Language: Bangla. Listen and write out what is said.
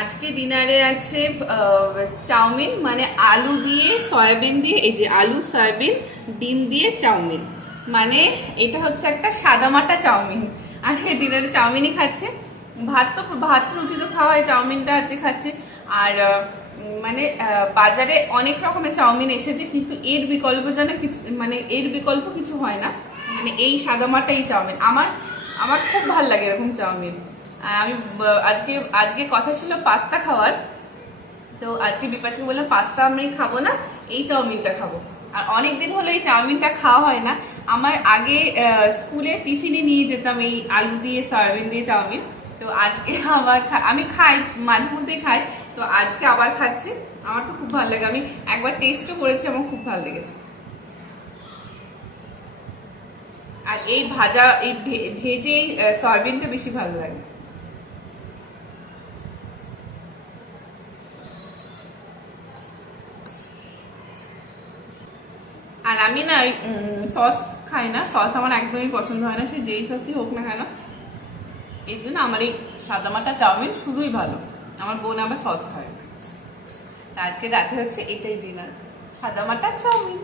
আজকে ডিনারে আছে চাউমিন, মানে আলু দিয়ে সয়াবিন দিয়ে, এই যে আলু সয়াবিন ডিম দিয়ে চাউমিন, মানে এটা হচ্ছে একটা সাদামাটা চাউমিন। আজকে ডিনারে চাউমিনই খাচ্ছে। ভাত রুটি তো খাওয়া হয়, চাউমিনটা আজকে খাচ্ছে। আর মানে বাজারে অনেক রকমের চাউমিন এসেছে, কিন্তু এর বিকল্প যেন কিছু, মানে এর বিকল্প কিছু হয় না। মানে এই সাদামাটা এই চাউমিন আমার আমার খুব ভালো লাগে এরকম চাউমিন। আমি আজকে আজকে কথা ছিল পাস্তা খাওয়ার, তো আজকে বিপাশাকে বললাম পাস্তা আমি খাবো না, এই চাউমিনটা খাবো। আর অনেকদিন হলো এই চাউমিনটা খাওয়া হয় না। আমার আগে স্কুলে টিফিনে নিয়ে যেতাম এই আলু দিয়ে সয়াবিন দিয়ে চাউমিন। তো আজকে আবার আমি খাই, মাঝে মধ্যেই খাই। তো আজকে আবার খাচ্ছি। আমার তো খুব ভালো লাগে, আমি একবার টেস্টও করেছি, আমার খুব ভালো লেগেছে। আর এই ভাজা, এই ভেজে সয়াবিনটা বেশি ভালো লাগে। আর আমি না সস খাই না, সস আমার একদমই পছন্দ হয় না, সে যেই সসই হোক না কেন। এই জন্য আমার এই সাদামাটা চাউমিন শুধুই ভালো। আমার বোন আবার সস খায় না। তা আজকে রাতে হচ্ছে এটাই ডিনার, সাদামাটা চাউমিন।